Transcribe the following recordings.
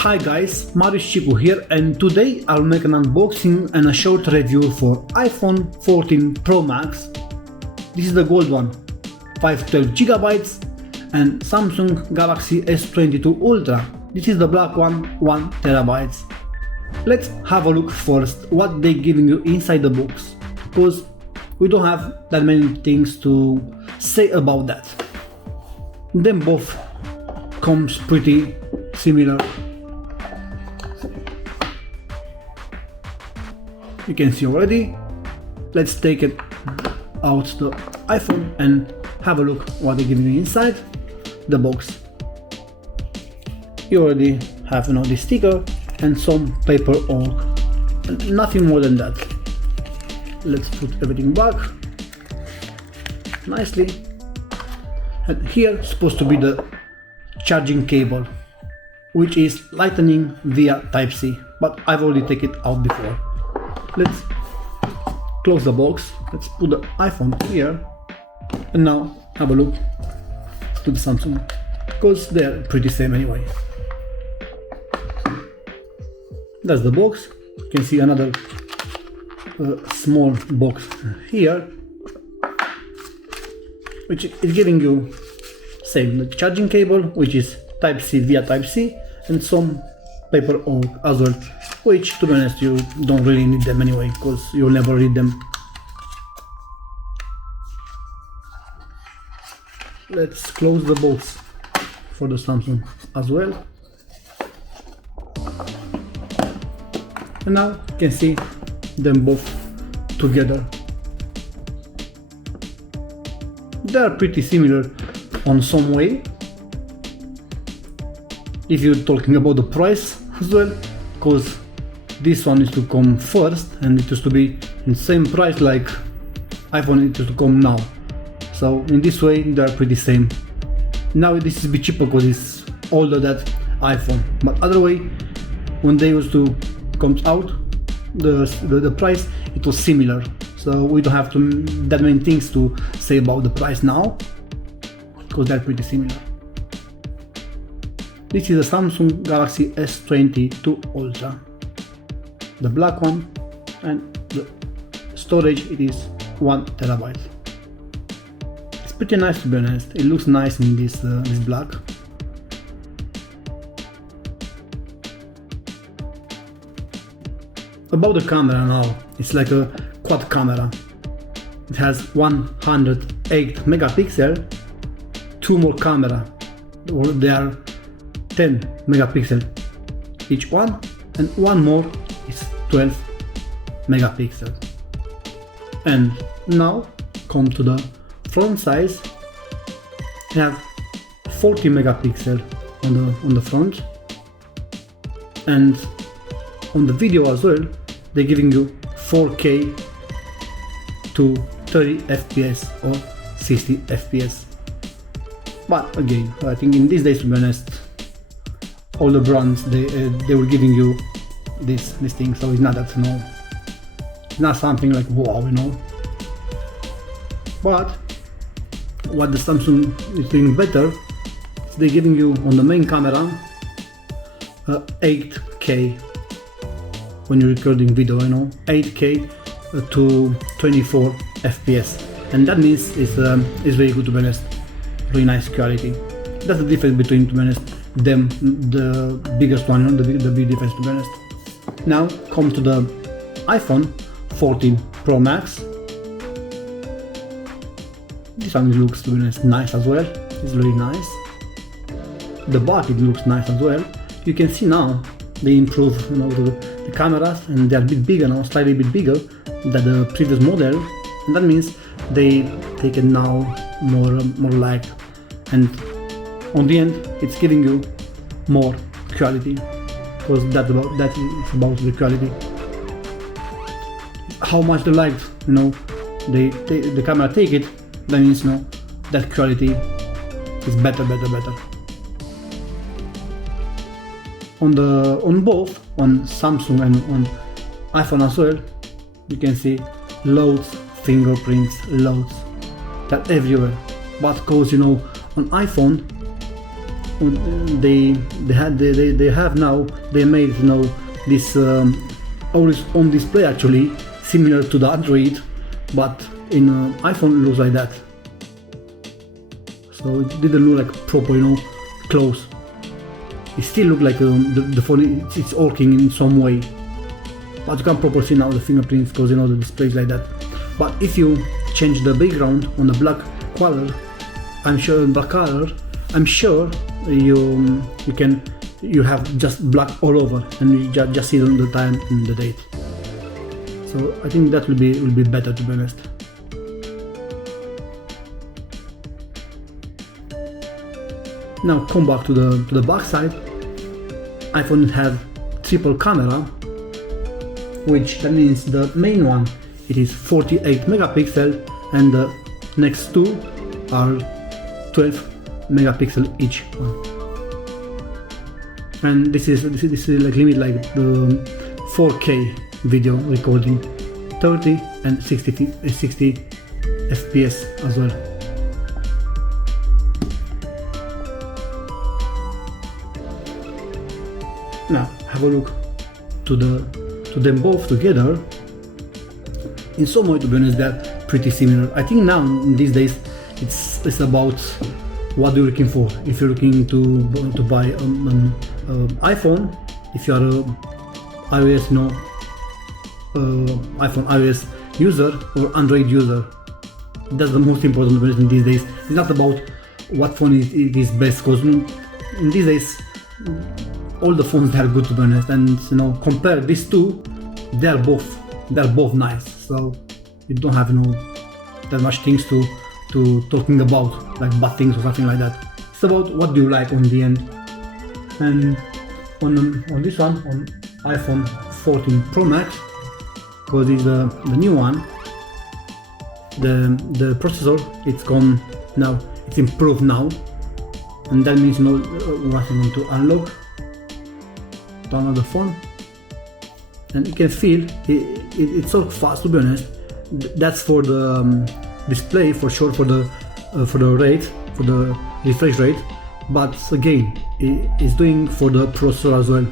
Hi guys, Marius Chicu here, and today I'll make an unboxing and a short review for iPhone 14 Pro Max. This is the gold one, 512GB, and Samsung Galaxy S22 Ultra. This is the black one, 1TB. Let's have a look first what they're giving you inside the box, because we don't have that many things to say about that. Them both comes pretty similar. You can see already. Let's take it out the iPhone and have a look what they're giving you inside the box. You already have the sticker and some paperwork, and nothing more than that. Let's put everything back nicely, and here is supposed to be the charging cable, which is lightning via Type-C, but I've already taken it out before. Let's close the box. Let's put the iPhone here, and now have a look to the Samsung, because they're pretty same anyway. That's the box. You can see another small box here, which is giving you same the charging cable, which is Type-C via Type-C, and some paperwork as well, which to be honest you don't really need them anyway, because you'll never read them. Let's close the box for the Samsung as well, and now you can see them both together. They are pretty similar on some way, if you're talking about the price as well, because this one is to come first and it used to be in the same price like iPhone it used to come now. So in this way they are pretty same. Now this is a bit cheaper because it's older than iPhone, but other way when they used to come out the price it was similar. So we don't have that many things to say about the price now, because they're pretty similar. This is a Samsung Galaxy S22 Ultra, the black one, and the storage it is 1TB. It's pretty nice to be honest. It looks nice in this black. About the camera now, it's like a quad camera. It has 108 megapixel, two more camera, or they are 10 megapixel each one, and one more is 12 megapixel. And now come to the front size. You have 40 megapixel on the front, and on the video as well they're giving you 4K to 30 FPS or 60 FPS. But again, I think in these days, to be honest, all the brands they were giving you this thing, so it's not that it's not something like wow, But what the Samsung is doing better is they're giving you on the main camera 8K when you're recording video, 8K to 24 FPS, and that means it's very good, to be honest. Really nice quality. That's the difference between, to be honest, them, the biggest one, the big difference, to be honest. Now come to the iPhone 14 Pro Max. This one looks, to be honest, nice as well. It's really nice. The back it looks nice as well. You can see now they improve, the cameras, and they're a bit bigger now, slightly bit bigger than the previous model, and that means they take it now more light, and on the end it's giving you more quality, because that is about the quality. How much the light, the camera take it, that means that quality is better. On both, on Samsung and on iPhone as well, you can see loads fingerprints, loads, that everywhere. But cause on iPhone they have now, they made this always on display, actually similar to the Android, but in iPhone it looks like that. So it didn't look like proper, close. It still looked like the phone it's working in some way, but you can't properly see now the fingerprints because the display is like that. But if you change the background on the black color, I'm sure you have just black all over, and you just see the time and the date. So I think that will be better, to be honest. Now come back to the back side. iPhone has triple camera, which that means the main one it is 48 megapixel and the next two are 12 megapixel each one. And this is like limit like the 4K video recording, 30 and 60 FPS as well. Now have a look to them both together. In some way, to be honest, they're pretty similar. I think now these days it's about what you're looking for. If you're looking to buy an iPhone, if you are a iOS, iPhone iOS user or Android user, that's the most important in these days. It's not about what phone is best, because in these days all the phones they are good, to be honest, and compare these two, they're both nice. So you don't have that much things to talking about, like bad things or something like that. It's about what do you like on the end. And on this one, on iPhone 14 Pro Max, because it's the new one, the processor it's gone now, it's improved now, and that means we are going to unlock, download the phone, and you can feel it's so fast, to be honest. That's for the display, for sure, for the rate, for the refresh rate, but again it's doing for the processor as well,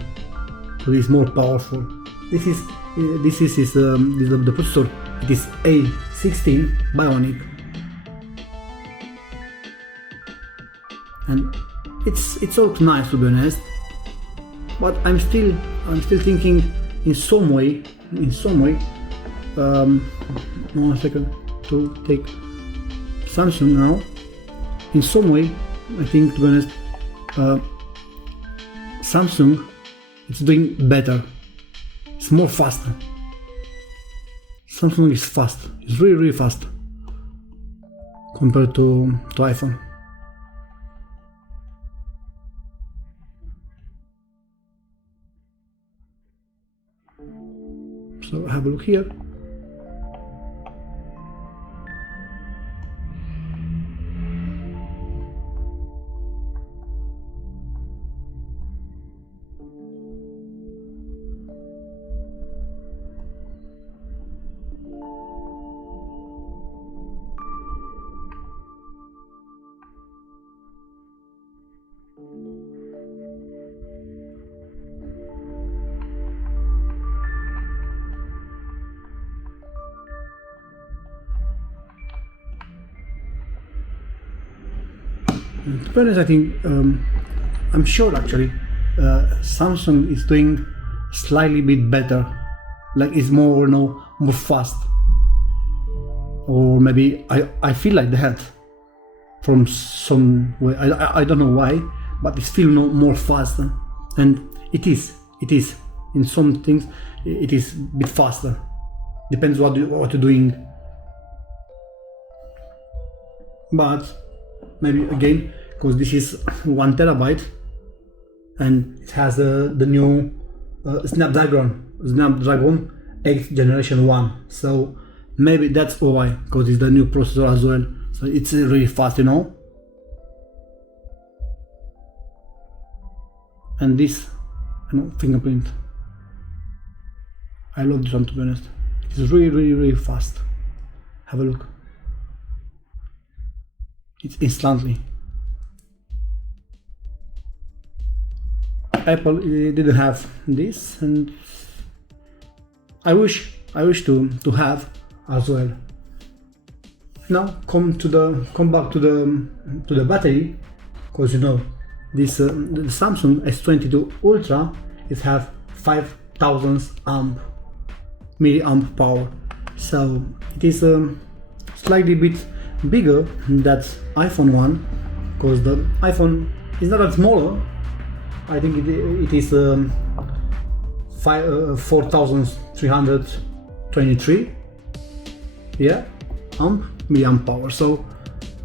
so it's more powerful. This is the processor. It is A16 Bionic, and it's all nice, to be honest. But I'm still thinking in some way. 1 second to take Samsung now. In some way, I think, to be honest, Samsung it's doing better. It's more faster. Samsung is fast. It's really fast compared to iPhone. So have a look here. To be honest, I think I'm sure actually Samsung is doing slightly bit better, like it's more more fast, or maybe I feel like that from some way. I don't know why, but it's still more faster, and it is in some things it is a bit faster. Depends what you're doing, but maybe again, because this is 1 terabyte and it has the new Snapdragon 8th generation 1, so maybe that's why, because it's the new processor as well, so it's really fast, and this fingerprint, I love this one, to be honest. It's really fast. Have a look. It's instantly. Apple didn't have this, and I wish to have as well. Now come back to the battery, because you know this the Samsung S22 Ultra it have 5000 milliamp power, so it is slightly bit bigger than that iPhone one, because the iPhone is not that smaller. I think it is 4323 milliamp power. So,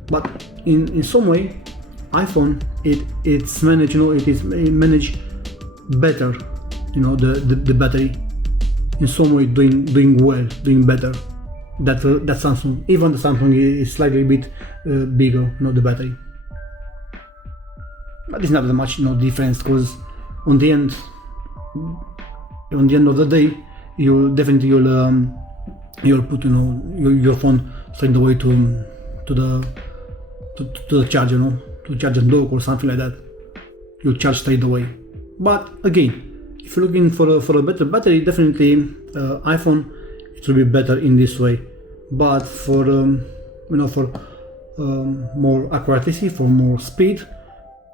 but in some way, iPhone it's managed, you know, it managed better, you know, the battery in some way doing well, doing better. That Samsung, even the Samsung is slightly bit bigger, you know, the battery. But it's not that much, you know, difference, because on the end of the day, you'll put, you know, your phone straight away to the charger, you know, to charge a dock or something like that. You'll charge straight away. But again, if you're looking for a better battery, definitely iPhone it will be better in this way. But for you know, for more accuracy, for more speed,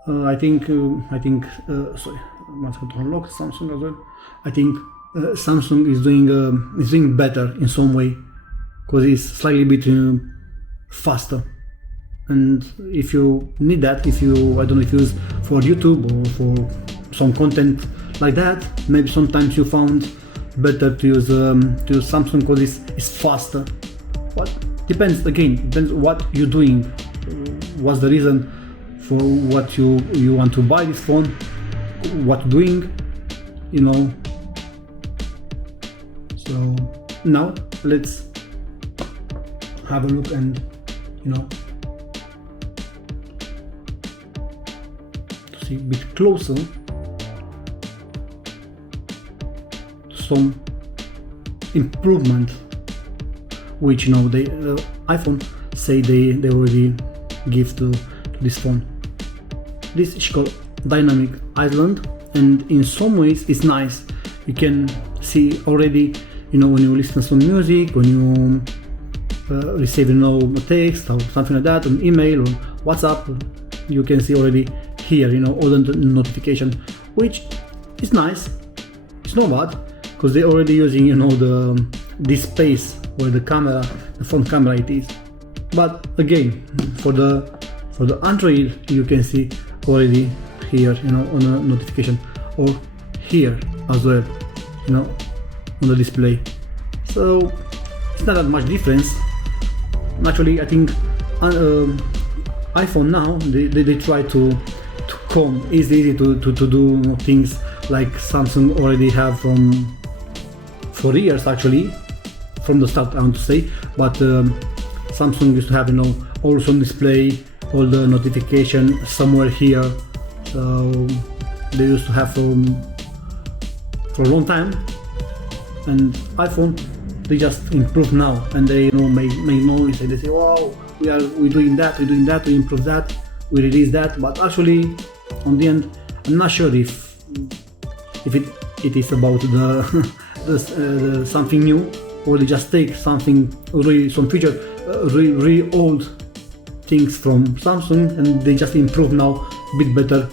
I think sorry, I must have to unlock Samsung as well. I think Samsung is doing better in some way, because it's slightly bit faster. And if you need that, if you, I don't know, if you use for YouTube or for some content like that, maybe sometimes you found better to use Samsung, because it's faster. But depends what you're doing, what's the reason for what you want to buy this phone, what you're doing, you know. So now let's have a look and, you know, to see a bit closer some improvement, which, you know, they iPhone say they already give to this phone. This is called Dynamic Island, and in some ways it's nice. You can see already, you know, when you listen to some music, when you receive, you know, a text or something like that, an email or WhatsApp, you can see already here, you know, all the notification, which is nice. It's not bad, because they're already using, you know, this space where the front camera it is. But again, for the Android, you can see already here, you know, on a notification, or here as well, you know, on the display. So it's not that much difference. Naturally, I think iPhone now they try to come easy to do things like Samsung already have for years, actually, from the start, I want to say. But Samsung used to have, you know, also on display all the notification somewhere here. So they used to have for a long time, and iPhone they just improve now, and they, you know, make noise, and they say, wow, we're doing that, we improve that, we release that. But actually, on the end, I'm not sure if it is about the something new, or they just take something really, some feature really old things from Samsung, and they just improve now a bit better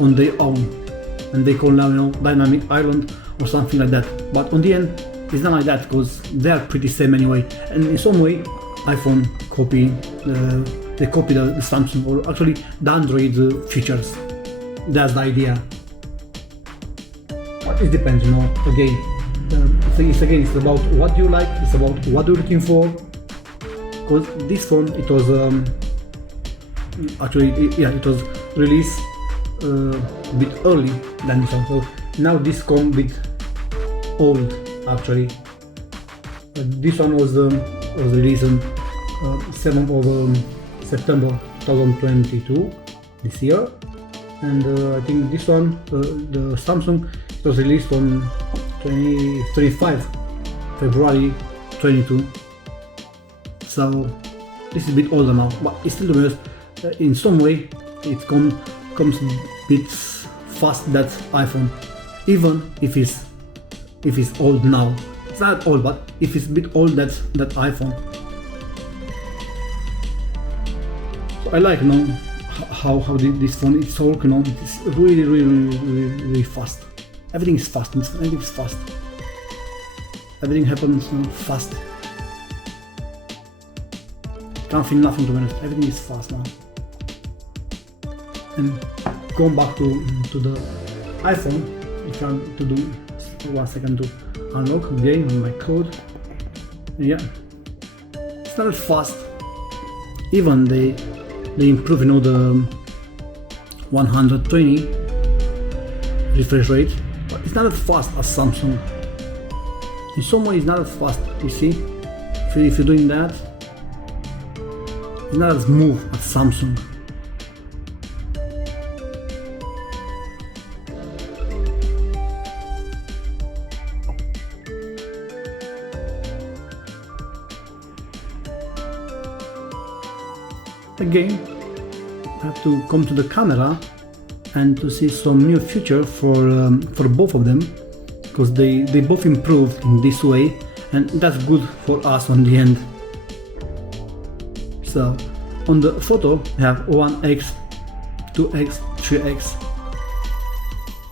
on their own, and they call now, you know, Dynamic Island or something like that. But on the end, it's not like that, because they are pretty same anyway. And in some way, iPhone copy the Samsung, or actually the Android features. That's the idea. But it depends, you know. Again, it's about what you like. It's about what you're looking for. Because this phone, it was it was released a bit early than this one. So now this come a bit old, actually. This one was released on 7th of September 2022 this year, and I think this one, the Samsung, it was released on 25 February 22. So this is a bit older now, but it's still the best. In some way, it comes a bit fast that iPhone, even if it's old now. It's not old, but if it's a bit old, that iPhone. So I like, you know, how this phone is work, you know. It's really fast. Everything is fast. Everything is fast. Everything happens, you know, fast. Can't feel nothing, to be honest. Everything is fast now. And going back to the iPhone, if I want to do 1 second to unlock again on my code. Yeah, it's not as fast. Even they improve, you know, the 120 refresh rate, but it's not as fast as Samsung. In some way, it's not as fast. You see, if you're doing that, it's not as smooth as Samsung. Again, I have to come to the camera and to see some new feature for both of them, because they both improved in this way, and that's good for us on the end. So on the photo I have 1x, 2x, 3x.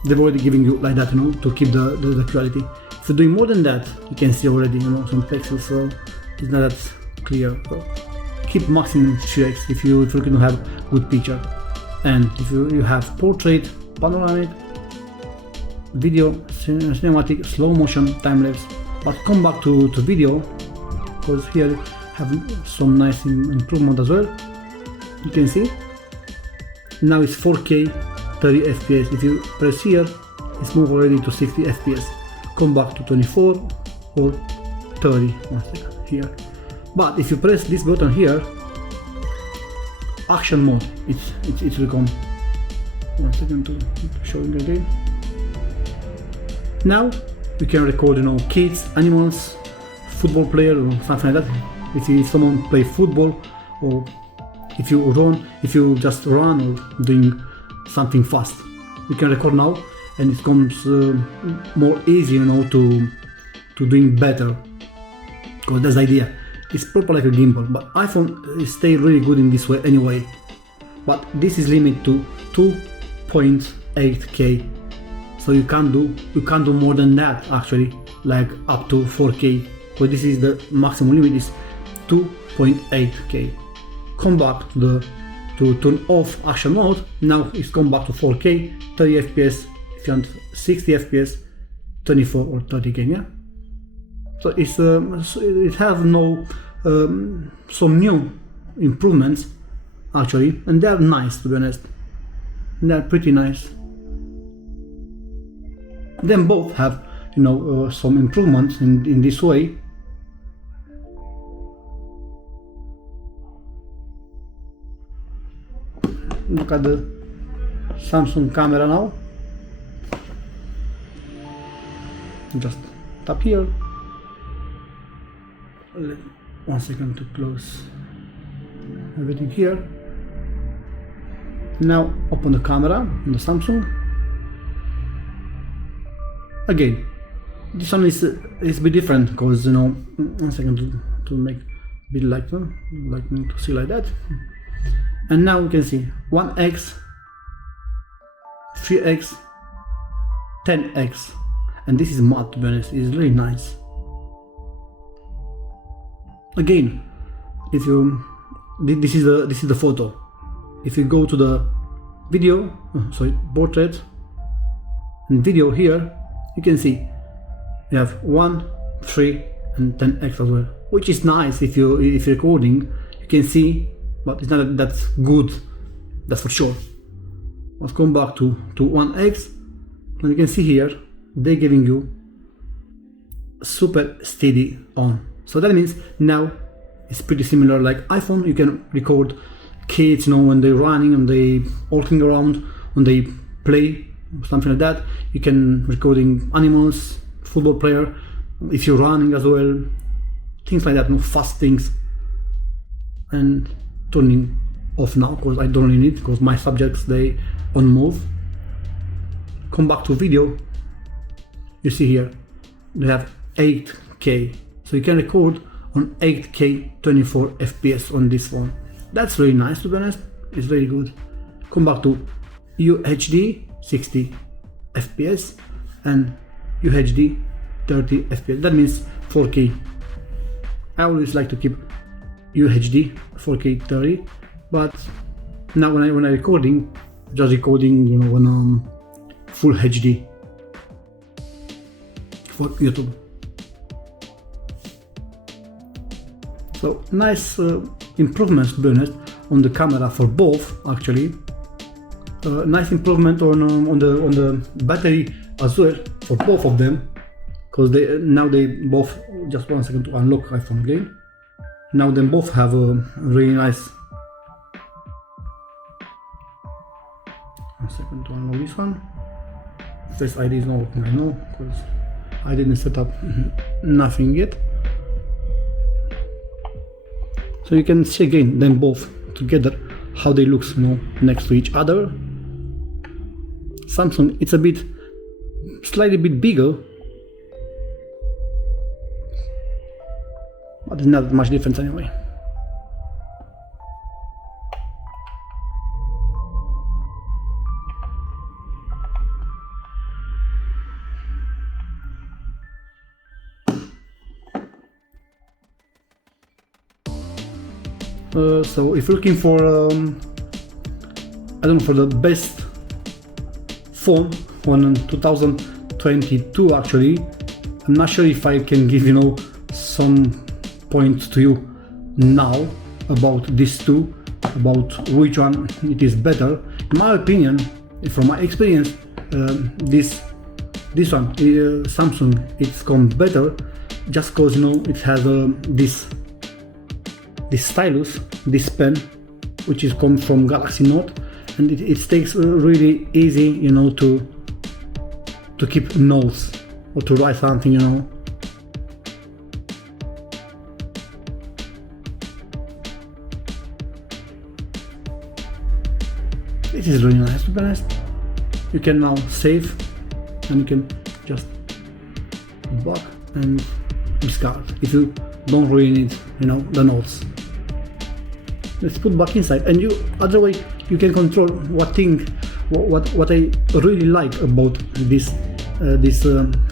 They've already given you like that, you know, to keep the quality. If you're doing more than that, you can see already, you know, some pixels, so it's not that clear. So keep maximum 3x if you're going to have good picture. And if you have portrait, panoramic, video, cinematic, slow motion, time lapse. But come back to video, because here have some nice improvement as well. You can see now it's 4K 30 FPS. If you press here, it's moved already to 60 FPS. Come back to 24 or 30. 1 second here. But if you press this button here, action mode, it will come. 1 second to show you again. Now you can record, you know, kids, animals, football player or something like that. If someone play football, or if you just run or doing something fast, you can record now, and it becomes more easy, you know, to doing better. Because that's the idea. It's proper like a gimbal, but iPhone stay really good in this way anyway. But this is limited to 2.8K, so you can't do more than that actually, like up to 4K. But this is the maximum limit is 2.8K. Come back to turn off action mode. Now it's come back to 4K, 30 FPS. If you want 60 FPS, 24 or 30K. Yeah. So it's it has no some new improvements actually, and they are nice, to be honest. They are pretty nice. Then both have, you know, some improvements in this way. Look at the Samsung camera now. Just tap here. 1 second to close everything here. Now open the camera on the Samsung. Again, this one is a bit different, because, you know, 1 second to make a bit lighter, like to see like that. And now we can see 1x, 3x, 10x, and this is matte, to be honest. It's really nice. Again, if you this is the photo. If you go to the video, portrait and video here, you can see you have 1, 3 and 10x as well, which is nice. If you're recording, you can see, but it's not that good, that's for sure. Let's come back to 1x, and you can see here they're giving you super steady on. So that means now it's pretty similar like iPhone. You can record kids, you know, when they're running and they walking around, when they play, something like that. You can recording animals, football player, if you're running as well, things like that, you know, fast things. And turning off now, because I don't really need, because my subjects, they on move. come back to video, you see here they have 8K, so you can record on 8K 24 FPS on this phone. That's really nice, to be honest. It's very good. Come back to UHD 60 FPS and UHD 30 FPS. That means 4K. I always like to keep UHD 4K 30, but now when I recording, just recording, you know, on full HD for YouTube. So nice improvements, to be honest, on the camera for both. Actually, nice improvement on the battery as well for both of them, because they both, just 1 second to unlock iPhone again. Now they both have a really nice. 1 second to unlock this one. Face ID is not working, I know, because I didn't set up nothing yet. So you can see again them both together how they look, you know, next to each other. Samsung, it's a bit, slightly bit bigger, but there's not much difference anyway. So if you're looking for, I don't know, for the best phone on 2022, actually, I'm not sure if I can give, you know, some points to you now about these two, about which one it is better. In my opinion, from my experience, this one, Samsung, it's come better, just because, you know, it has this stylus, this pen, which is come from Galaxy Note, and it takes really easy, you know, to keep notes or to write something, you know. It is really nice, to be honest. You can now save, and you can just back and discard if you don't really need, you know, the notes. Let's put back inside, and other way you can control what I really like about this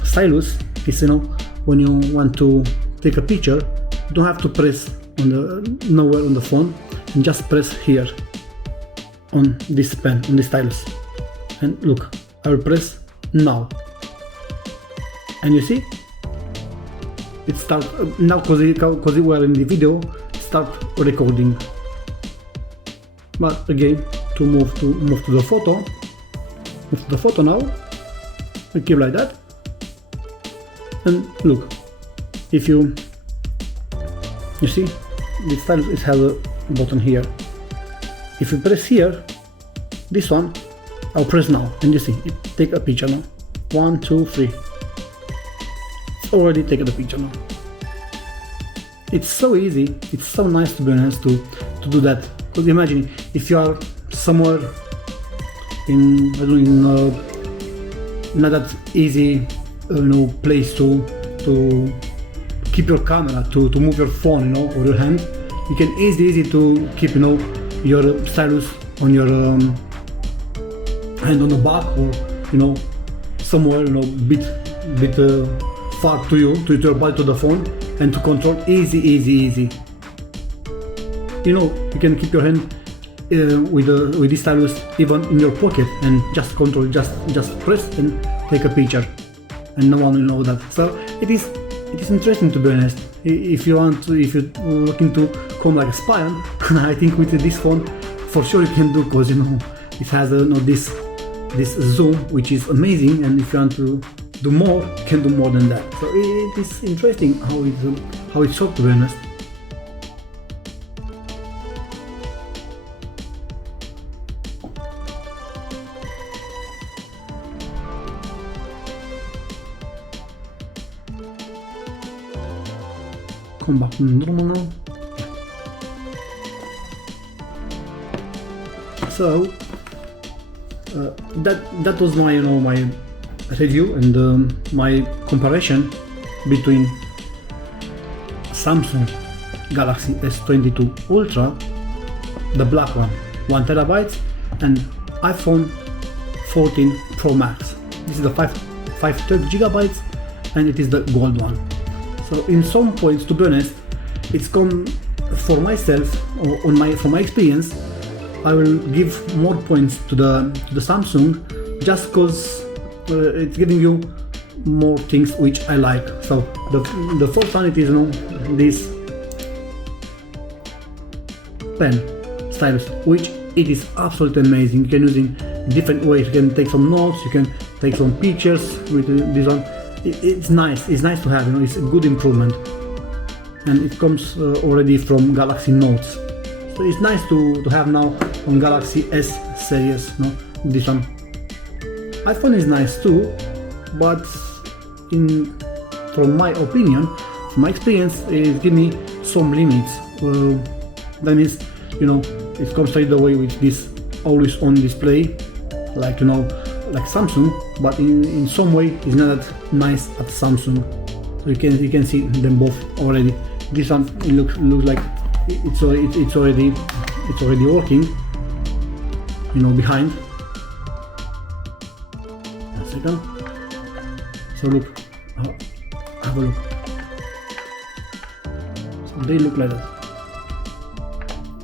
stylus is, you know, when you want to take a picture, you don't have to press nowhere on the phone, and just press here on this pen, on this stylus, and look, I will press now, and you see it starts now, because we are in the video, start recording. But again, to move to the photo now, we keep like that, and look, if you see this stylus, it has a button here. If you press here, this one, I'll press now, and you see it take a picture now. 1, 2, 3. It's already taken the picture now. It's so easy. It's so nice, to be honest, to do that. Because imagine if you are somewhere in, I don't know, not that easy, you know, place to keep your camera, to move your phone, you know, or your hand. You can easy to keep, you know, your stylus on your hand on the back, or, you know, somewhere, you know, bit far to you, to your body, to the phone, and to control easy. You know, you can keep your hand with this stylus even in your pocket, and just control, just press and take a picture, and no one will know that. So it is interesting, to be honest. If you're looking to come like a spy, I think with this phone for sure you can do, because, you know, it has you know, this zoom, which is amazing, and if you want to do more, you can do more than that. So it is interesting how it's shot, to be honest. Come back to normal now. So that was my my review and my comparison between Samsung Galaxy S22 Ultra, the black one, 1 terabyte, and iPhone 14 Pro Max. This is the 512 gigabytes, and it is the gold one. So in some points, to be honest, it's come for myself, or from my experience, I will give more points to the Samsung, just because it's giving you more things which I like. So the first one, it is this pen stylus, which it is absolutely amazing. You can use in different ways. You can take some notes, you can take some pictures with this one. It's nice to have, it's a good improvement, and it comes already from Galaxy Notes, so it's nice to have now on Galaxy S series. This one. iPhone is nice too, but from my opinion, from my experience, it gives me some limits. That means, it comes straight away with this always on display, like like Samsung, but in some way it's not that nice at Samsung. So you can see them both already. This one, it looks like it's already working, behind. A second. So look, have a look. So they look like that.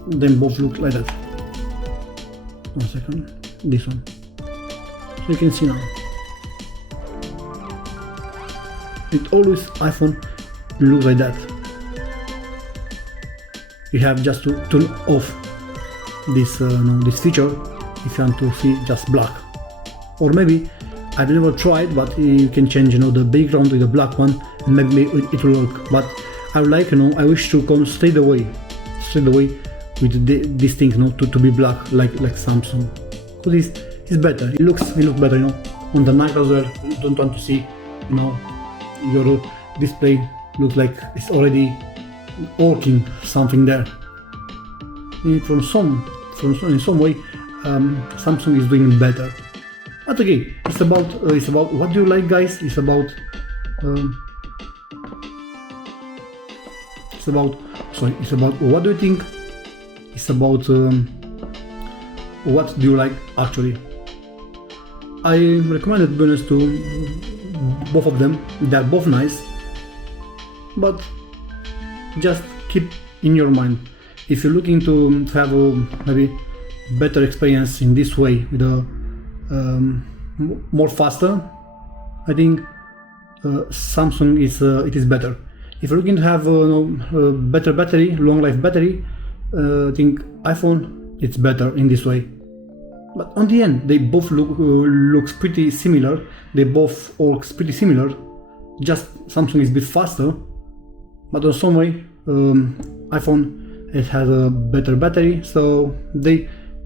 Them both look like that. 1 second. This one. So you can see now. It always iPhone looks like that. You have just to turn off this this feature if you want to see just black. Or maybe I've never tried, but you can change the background with the black one, and maybe it will work. But I would like I wish to come straight away with these things to be black like Samsung. So this is better. It looks better, on the night as well. You don't want to see your display looks like it's already working something there. In some way, Samsung is doing better. But again, it's about what do you like, guys. It's about what do you think. It's about what do you like actually. I recommend, to be honest, to both of them. They're both nice, but just keep in your mind, if you're looking to have a maybe better experience in this way with a more faster, I think Samsung is better. If you're looking to have a better battery, long life battery, I think iPhone it's better in this way. But on the end, they both looks pretty similar. They both works pretty similar. Just Samsung is a bit faster, but in some way, iPhone it has a better battery. So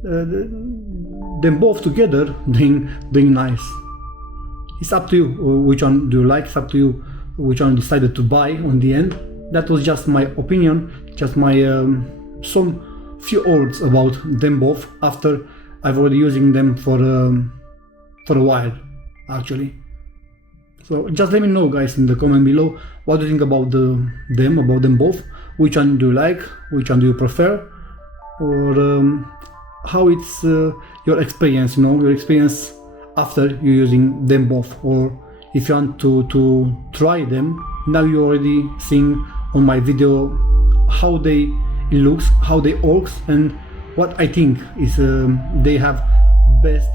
them both together doing nice. It's up to you which one do you like. It's up to you which one decided to buy on the end. That was just my opinion, just my some few words about them both after I've already using them for a while actually. So just let me know, guys, in the comment below what do you think about them both. Which one do you like? Which one do you prefer? Or how it's your experience? Your experience after you using them both. Or if you want to try them, now you already seeing on my video how it looks, how they works, and what I think is they have best,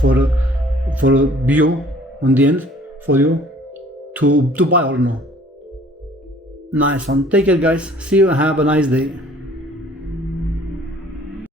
for a view on the end for you to buy or no. Nice one. Take care, guys. See you and have a nice day.